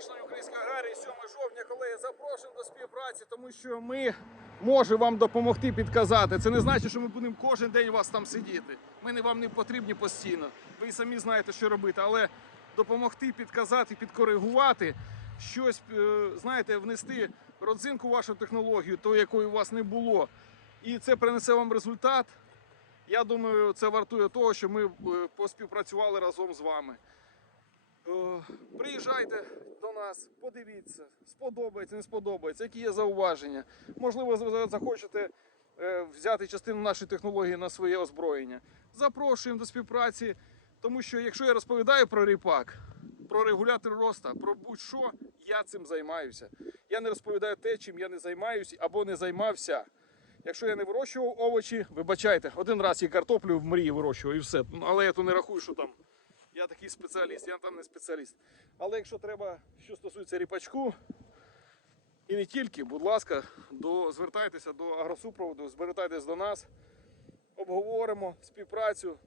шановні українські аграрії, 7 жовтня, колеги, запрошуємо до співпраці, тому що ми можемо вам допомогти підказати. Це не значить, що ми будемо кожен день у вас там сидіти. Ми не вам не потрібні постійно. Ви самі знаєте, що робити, але допомогти, підказати, підкоригувати, щось, е, знаєте, внести родзинку в вашу технологію, ту, якої у вас не було. І це принесе вам результат. Я думаю, це вартує того, що ми е, поспівпрацювали разом з вами. Приїжджайте до нас, подивіться, сподобається, не сподобається, які є зауваження. Можливо, захочете е, взяти частину нашої технології на своє озброєння. Запрошуємо до співпраці, тому що якщо я розповідаю про ріпак, про регулятор роста, про будь-що, я цим займаюся. Я не розповідаю те, чим я не займаюся або не займався. Якщо я не вирощував овочі, вибачайте, один раз я картоплю в мрії вирощував і все. Ну, Але я то не рахую, що там я такий спеціаліст, я там не спеціаліст. Але якщо треба, що стосується ріпачку, і не тільки, будь ласка, до, звертайтеся до агросупроводу, звертайтеся до нас, обговоримо співпрацю,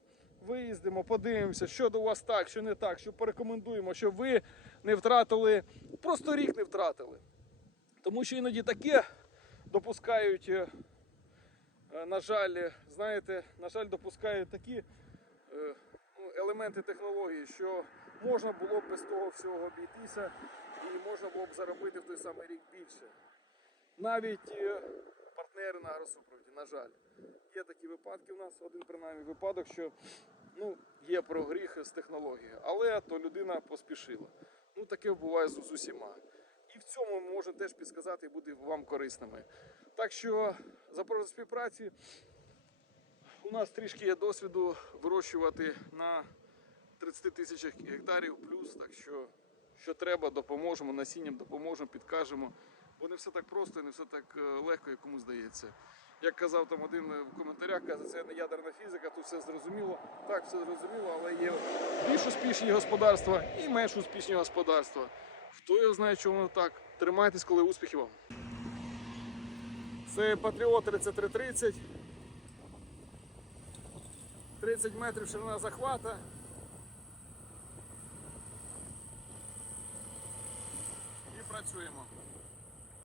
виїздимо, подивимося, що до вас так, що не так, що порекомендуємо, щоб ви не втратили, просто рік не втратили. Тому що іноді таке допускають, е, на жаль, знаєте, на жаль, допускають такі е, елементи технології, що можна було б без того всього обійтися і можна було б заробити в той самий рік більше. Навіть е, партнери на агросупроводі, на жаль, є такі випадки у нас, один принаймні випадок, що ну, є прогріх з технологією, але то людина поспішила. Ну таке буває з, усіма. І в цьому можемо теж підсказати і бути вам корисними. Так що запрошую співпраці. У нас трішки є досвіду вирощувати на 30 тисячах гектарів плюс, так що, що треба, допоможемо, насінням допоможемо, підкажемо. Бо не все так просто і не все так е, легко, як кому здається. Як казав там один е, в коментарях, каже, це не ядерна фізика, тут все зрозуміло. Так, все зрозуміло, але є більш успішні господарства і менш успішні господарства. Хто його знає, чому воно так. Тримайтесь, коли успіхів вам. Це Патріот 3330. 30 метрів ширина захвата. І працюємо.